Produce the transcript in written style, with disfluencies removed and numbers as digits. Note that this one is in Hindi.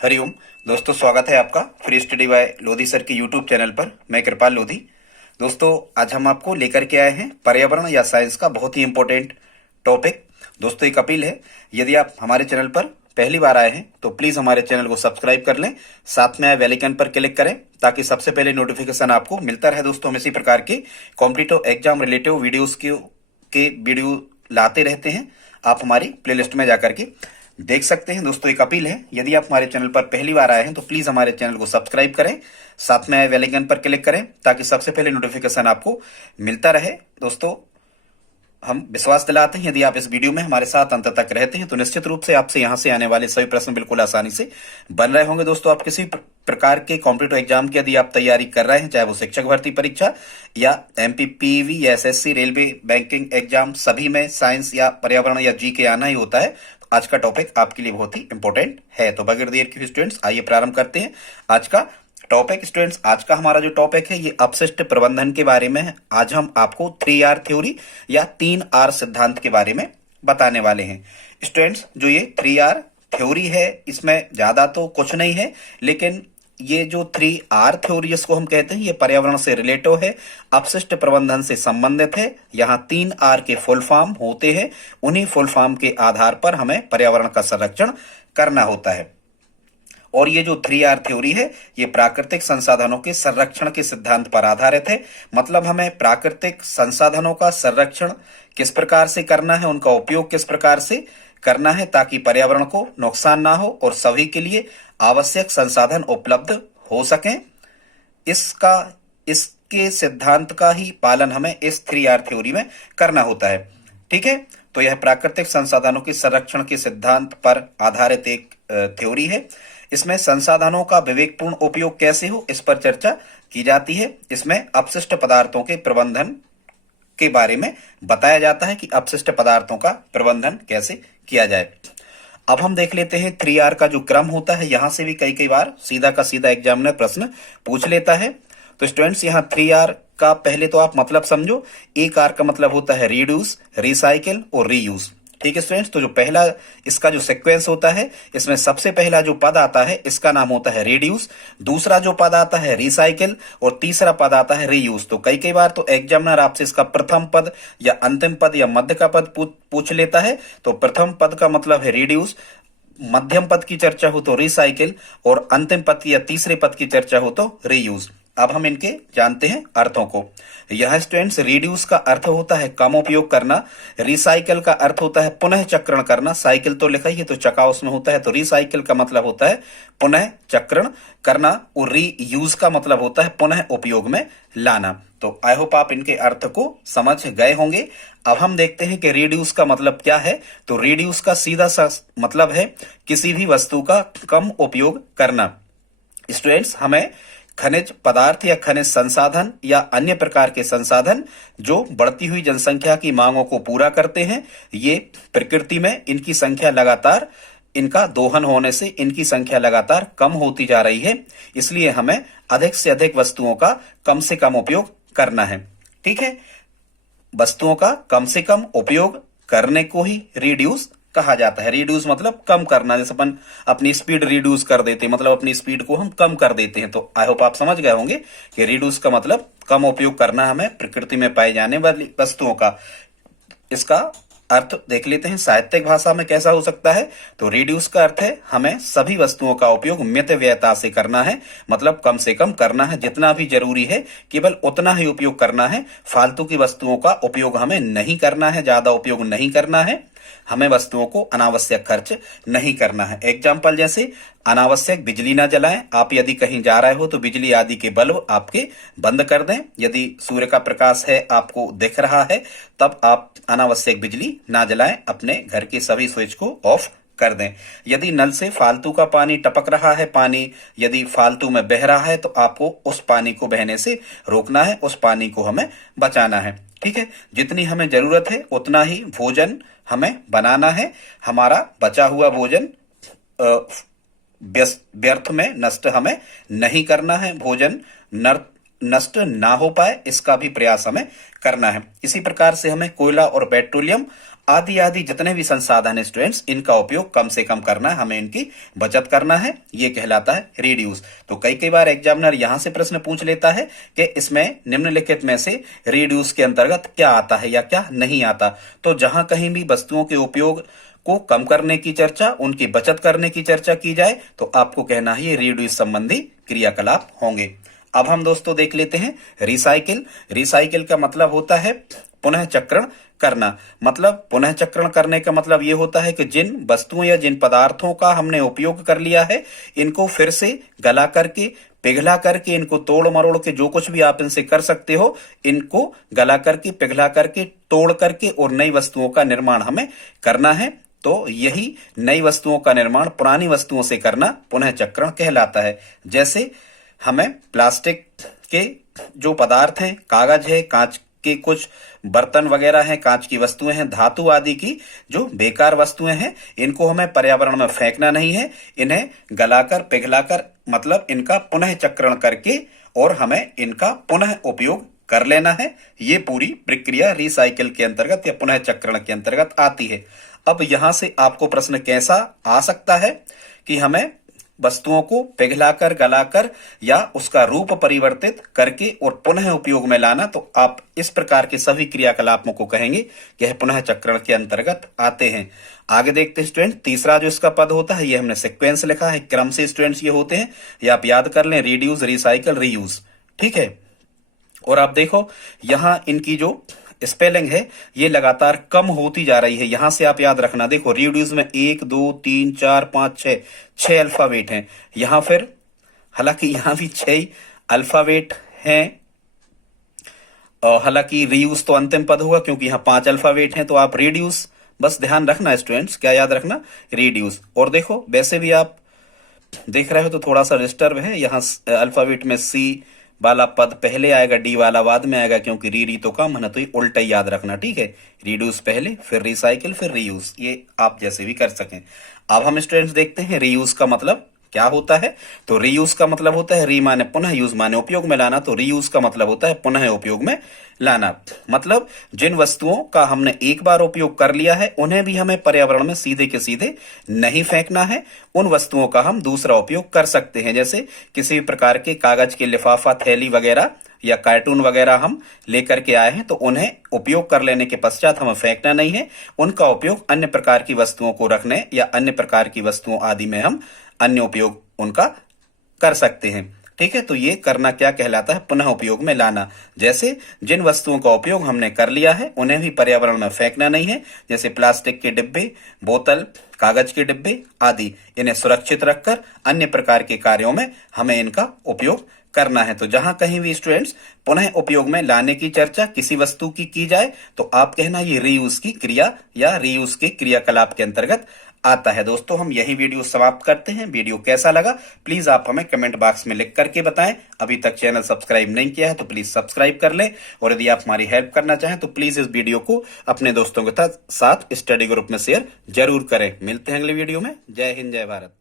हरिओम। दोस्तों, स्वागत है आपका free study bye Lodhi sir के यूट्यूब चैनल पर। मैं कृपाल लोधी। दोस्तों, आज हम आपको लेकर के आए हैं पर्यावरण या साइंस का बहुत ही इंपॉर्टेंट टॉपिक। दोस्तों, एक अपील है, यदि आप हमारे चैनल पर पहली बार आए हैं तो प्लीज हमारे चैनल को सब्सक्राइब कर लें, साथ में आए बेल आइकन पर क्लिक करें ताकि सबसे पहले नोटिफिकेशन आपको मिलता रहे। दोस्तों, हम इसी प्रकार के कॉम्पिटिटिव एग्जाम रिलेटिव वीडियोस के वीडियो लाते रहते हैं। आप हमारी प्लेलिस्ट में जाकर के देख सकते हैं। दोस्तों, एक अपील है, यदि आप हमारे चैनल पर पहली बार आए हैं तो प्लीज हमारे चैनल को सब्सक्राइब करें, साथ में बेल आइकन पर क्लिक करें ताकि सबसे पहले नोटिफिकेशन आपको मिलता रहे। दोस्तों, हम विश्वास दिलाते हैं यदि आप इस वीडियो में हमारे साथ अंत तक रहते हैं तो निश्चित रूप से आपसे यहां से आने वाले सभी प्रश्न बिल्कुल आसानी से बन रहे होंगे। दोस्तों, आप किसी प्रकार के कॉम्पिटिटिव एग्जाम की यदि आप तैयारी कर रहे हैं, चाहे वो शिक्षक भर्ती परीक्षा या एमपीपीवी या एसएससी, रेलवे, बैंकिंग एग्जाम, सभी में साइंस या पर्यावरण या जी के आना ही होता है, तो आज का टॉपिक आपके लिए बहुत ही इंपॉर्टेंट है। तो बगैर देर के स्टूडेंट्स, आइए प्रारंभ करते हैं आज का टॉपिक। स्टूडेंट्स, आज का हमारा जो टॉपिक है ये अपशिष्ट प्रबंधन के बारे में है। आज हम आपको 3R थ्योरी या 3R सिद्धांत के बारे में बताने वाले हैं। स्टूडेंट्स, जो ये 3R थ्योरी है इसमें ज्यादा तो कुछ नहीं है, लेकिन ये जो 3R थ्योरी जिसको हम कहते हैं ये पर्यावरण से रिलेटिव है, अपशिष्ट प्रबंधन से संबंधित है। यहाँ 3R के फुल फॉर्म होते हैं, उन्हीं फुल फॉर्म के आधार पर हमें पर्यावरण का संरक्षण करना होता है। और ये जो 3R थ्योरी है ये प्राकृतिक संसाधनों के संरक्षण के सिद्धांत पर आधारित है। मतलब हमें प्राकृतिक संसाधनों का संरक्षण किस प्रकार से करना है, उनका उपयोग किस प्रकार से करना है ताकि पर्यावरण को नुकसान ना हो और सभी के लिए आवश्यक संसाधन उपलब्ध हो सकें। इसके सिद्धांत का ही पालन हमें इस 3R थ्योरी में करना होता है। ठीक है, तो यह प्राकृतिक संसाधनों के संरक्षण के सिद्धांत पर आधारित एक थ्योरी है। इसमें संसाधनों का विवेकपूर्ण उपयोग कैसे हो इस पर चर्चा की जाती है। इसमें अपशिष्ट पदार्थों के प्रबंधन के बारे में बताया जाता है कि अपशिष्ट पदार्थों का प्रबंधन कैसे किया जाए। अब हम देख लेते हैं 3R का जो क्रम होता है, यहां से भी कई बार सीधा का सीधा एग्जामिनर प्रश्न पूछ लेता है। तो स्टूडेंट्स, यहाँ 3R का पहले तो आप मतलब समझो। एक R का मतलब होता है रिड्यूस, रिसाइकिल और रीयूज। ठीक है स्टूडेंट्स, तो जो पहला इसका जो सीक्वेंस होता है, इसमें सबसे पहला जो पद आता है इसका नाम होता है रिड्यूस, दूसरा जो पद आता है रिसाइकिल और तीसरा पद आता है रीयूज। तो कई बार तो एग्जामिनर आपसे इसका प्रथम पद या अंतिम पद या मध्य का पद पूछ लेता है। तो प्रथम पद का मतलब है रिड्यूस, मध्यम पद की चर्चा हो तो रिसाइकिल और अंतिम पद की या तीसरे पद की चर्चा हो तो रीयूज। अब हम इनके जानते हैं अर्थों को। यह स्टूडेंट्स, रिड्यूस का अर्थ होता है कम उपयोग करना, रिसाइकिल का अर्थ होता है पुनः चक्रण करना। साइकिल तो लिखा ही है तो चका उसमें होता है, तो रिसाइकिल का मतलब होता है पुनः चक्रण करना और रीयूज का मतलब होता है पुनः उपयोग में लाना। तो आई होप आप इनके अर्थ को समझ गए होंगे। अब हम देखते हैं कि रिड्यूस का मतलब क्या है। तो रिड्यूस का सीधा सा मतलब है किसी भी वस्तु का कम उपयोग करना। स्टूडेंट्स, हमें खनिज पदार्थ या खनिज संसाधन या अन्य प्रकार के संसाधन जो बढ़ती हुई जनसंख्या की मांगों को पूरा करते हैं, ये प्रकृति में इनकी संख्या लगातार, इनका दोहन होने से इनकी संख्या लगातार कम होती जा रही है। इसलिए हमें अधिक से अधिक वस्तुओं का कम से कम उपयोग करना है। ठीक है, वस्तुओं का कम से कम उपयोग करने को ही रिड्यूस कहा जाता है। रिड्यूस मतलब कम करना, जैसे अपन अपनी स्पीड रिड्यूस कर देते हैं, मतलब अपनी स्पीड को हम कम कर देते हैं। तो आई होप आप समझ गए होंगे कि रिड्यूस का मतलब कम उपयोग करना, हमें प्रकृति में पाई जाने वाली वस्तुओं का। इसका अर्थ देख लेते हैं साहित्यिक भाषा में कैसा हो सकता है। तो रिड्यूस का अर्थ है हमें सभी वस्तुओं का उपयोग मितव्ययता से करना है, मतलब कम से कम करना है, जितना भी जरूरी है केवल उतना ही उपयोग करना है। फालतू की वस्तुओं का उपयोग हमें नहीं करना है, ज्यादा उपयोग नहीं करना है, हमें वस्तुओं को अनावश्यक खर्च नहीं करना है। एग्जाम्पल जैसे अनावश्यक बिजली ना जलाएं। आप यदि कहीं जा रहे हो तो बिजली आदि के बल्ब आपके बंद कर दें। यदि सूर्य का प्रकाश है आपको दिख रहा है तब आप अनावश्यक बिजली ना जलाएं, अपने घर के सभी स्विच को ऑफ कर दें। यदि नल से फालतू का पानी टपक रहा है, पानी यदि फालतू में बह रहा है तो आपको उस पानी को बहने से रोकना है, उस पानी को हमें बचाना है। ठीक है, जितनी हमें जरूरत है उतना ही भोजन हमें बनाना है। हमारा बचा हुआ भोजन व्यर्थ में नष्ट हमें नहीं करना है। भोजन नष्ट ना हो पाए इसका भी प्रयास हमें करना है। इसी प्रकार से हमें कोयला और पेट्रोलियम आदि आदि जितने भी संसाधन है स्टूडेंट्स, इनका उपयोग कम से कम करना है, हमें इनकी बचत करना है, ये कहलाता है रीड्यूस। तो कई बार एग्जामिनर यहां से प्रश्न पूछ लेता है कि इसमें निम्नलिखित में से रीड्यूस के अंतर्गत क्या आता है या क्या नहीं आता। तो जहां कहीं भी वस्तुओं के उपयोग को कम करने की चर्चा, उनकी बचत करने की चर्चा की जाए तो आपको कहना है ये रीड्यूस संबंधी क्रियाकलाप होंगे। अब हम दोस्तों देख लेते हैं रिसाइकिल। रिसाइकिल का मतलब होता है पुनः चक्रण करना। मतलब पुनः चक्रण करने का मतलब ये होता है कि जिन वस्तुओं या जिन पदार्थों का हमने उपयोग कर लिया है, इनको फिर से गला करके, पिघला करके, इनको तोड़ मरोड़ के, जो कुछ भी आप इनसे कर सकते हो, इनको गला करके, पिघला करके, तोड़ करके और नई वस्तुओं का निर्माण हमें करना है। तो यही नई वस्तुओं का निर्माण पुरानी वस्तुओं से करना पुनः चक्रण कहलाता है। जैसे हमें प्लास्टिक के जो पदार्थ हैं, कागज है, कांच के कुछ बर्तन वगैरह हैं, कांच की वस्तुएं हैं, धातु आदि की जो बेकार वस्तुएं हैं, इनको हमें पर्यावरण में फेंकना नहीं है, इन्हें गलाकर, पिघलाकर, मतलब इनका पुनः चक्रण करके और हमें इनका पुनः उपयोग कर लेना है। ये पूरी प्रक्रिया रिसाइकिल के अंतर्गत या पुनः चक्रण के अंतर्गत आती है। अब यहां से आपको प्रश्न कैसा आ सकता है कि हमें वस्तुओं को पिघलाकर, गलाकर या उसका रूप परिवर्तित करके और पुनः उपयोग में लाना, तो आप इस प्रकार के सभी क्रियाकलापों को कहेंगे कि यह पुनः चक्रण के अंतर्गत आते हैं। आगे देखते हैं स्टूडेंट, तीसरा जो इसका पद होता है, ये हमने सीक्वेंस लिखा है, क्रम से स्टूडेंट्स ये होते हैं, ये आप याद कर लें, रिड्यूस, रिसाइकल, रीयूज। ठीक है। और आप देखो यहां इनकी जो स्पेलिंग है ये लगातार कम होती जा रही है। यहां से आप याद रखना, देखो रिड्यूस में 1 2 3 4 5 6 अल्फाबेट हैं। यहां फिर हालांकि यहां भी 6 अल्फाबेट हैं, और हालांकि रीयूज तो अंतिम पद होगा क्योंकि यहाँ 5 अल्फाबेट हैं। तो आप रिड्यूस बस ध्यान रखना स्टूडेंट्स, क्या याद रखना, रिड्यूस। और देखो वैसे भी आप देख रहे हो तो थोड़ा सा डिस्टर्ब है, यहाँ अल्फाबेट में सी वाला पद पहले आएगा, डी वाला बाद में आएगा, क्योंकि री तो कम है ना, तो ये उल्टा ही याद रखना। ठीक है, रिड्यूस पहले, फिर रिसाइकिल, फिर रीयूज, ये आप जैसे भी कर सकें। अब हम स्टूडेंट्स देखते हैं रीयूज का मतलब क्या होता है। तो रीयूज का मतलब होता है, री माने पुनः, यूज माने उपयोग में लाना, तो रीयूज का मतलब होता है पुनः उपयोग में लाना। मतलब जिन वस्तुओं का हमने एक बार उपयोग कर लिया है उन्हें भी हमें पर्यावरण में सीधे के सीधे नहीं फेंकना है, उन वस्तुओं का हम दूसरा उपयोग कर सकते हैं। जैसे किसी प्रकार के कागज के लिफाफा, थैली वगैरह या कार्टून वगैरह हम लेकर के आए हैं, तो उन्हें उपयोग कर लेने के पश्चात हमें फेंकना नहीं है, उनका उपयोग अन्य प्रकार की वस्तुओं को रखने या अन्य प्रकार की वस्तुओं आदि में हम अन्य उपयोग उनका कर सकते हैं। ठीक है, तो ये करना क्या कहलाता है, पुनः उपयोग में लाना। जैसे जिन वस्तुओं का उपयोग हमने कर लिया है उन्हें भी पर्यावरण में फेंकना नहीं है, जैसे प्लास्टिक के डिब्बे, बोतल, कागज के डिब्बे आदि, इन्हें सुरक्षित रखकर अन्य प्रकार के कार्यों में हमें इनका उपयोग करना है। तो जहां कहीं भी स्टूडेंट्स पुनः उपयोग में लाने की चर्चा किसी वस्तु की जाए तो आप कहना ये रीयूज की क्रिया या रीयूज के क्रियाकलाप के अंतर्गत आता है। दोस्तों हम यही वीडियो समाप्त करते हैं। वीडियो कैसा लगा प्लीज आप हमें कमेंट बॉक्स में लिख करके बताएं। अभी तक चैनल सब्सक्राइब नहीं किया है तो प्लीज सब्सक्राइब कर लें, और यदि आप हमारी हेल्प करना चाहें तो प्लीज इस वीडियो को अपने दोस्तों के साथ स्टडी ग्रुप में शेयर जरूर करें। मिलते हैं अगले वीडियो में। जय हिंद, जय भारत।